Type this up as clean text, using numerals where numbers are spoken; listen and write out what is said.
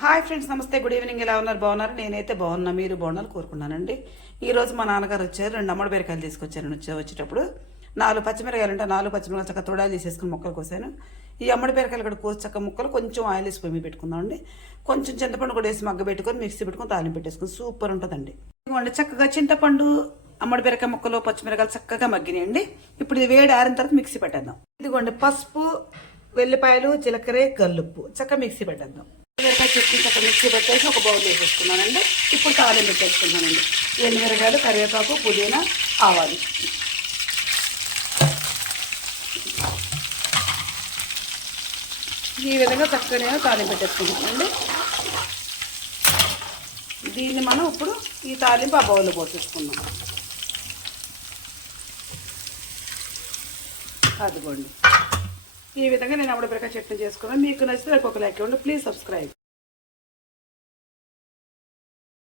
Hi friends, నమస్తే, good evening. ఎలా ఉన్నారు? బాగున్నారు? నేనైతే బాగున్నా, మీరు బాగున్నారు కోరుకున్నానండి. ఈరోజు మా నాన్నగారు వచ్చారు. 2 అమ్మడి బీరకాయలు తీసుకొచ్చారు. వచ్చేటప్పుడు 4 పచ్చిమిరకాయలు ఉంటే 4 పచ్చిమిరకాయలు చక్క తొడాలు తీసేసుకుని ముక్కలు కోసాను. ఈ అమ్మడి బీరకాయలు కూడా కోసి చక్క ముక్కలు కొంచెం ఆయిల్ వేసి పొయ్యి పెట్టుకుందామండి. కొంచెం చింతపండు కూడా వేసి మగ్గ పెట్టుకొని మిక్సీ పెట్టుకొని తాలింపు పెట్టేసుకుని సూపర్ ఉంటుందండి. ఇదిగోండి, చక్కగా చింతపండు, అమ్మడి బీరకాయ ముక్కలు, పచ్చిమిరకాయలు చక్కగా మగ్గినాయండి. ఇప్పుడు ఇది వేడి ఆరిన తర్వాత మిక్సీ పెట్టేద్దాం. ఇదిగోండి, పసుపు, వెల్లిపాయలు, జీలకర్ర, గల్లుప్పు చక్కగా మిక్సీ పెట్టేద్దాం. మిరకాయ చట్నీ చక్క మిక్సీ పెట్టేసి ఒక బౌల్ వేసేసుకున్నానండి. ఇప్పుడు తాలింపు పెట్టేసుకున్నానండి. ఎండుమిరకాయలు, కరివేపాకు, పుదీనా, ఆవాలు. ఈ విధంగా చక్కగా తాలింపు పెట్టేసుకుంటానండి. దీన్ని మనం ఇప్పుడు ఈ తాలింపు ఆ బౌల్లో పోసేసుకుందాం. అదిగోండి, ఈ విధంగా నేను అమ్మడి బీరకాయ చట్నీ చేసుకున్నాను. మీకు నచ్చితే ఒక లైక్ ఇవ్వండి. Please subscribe.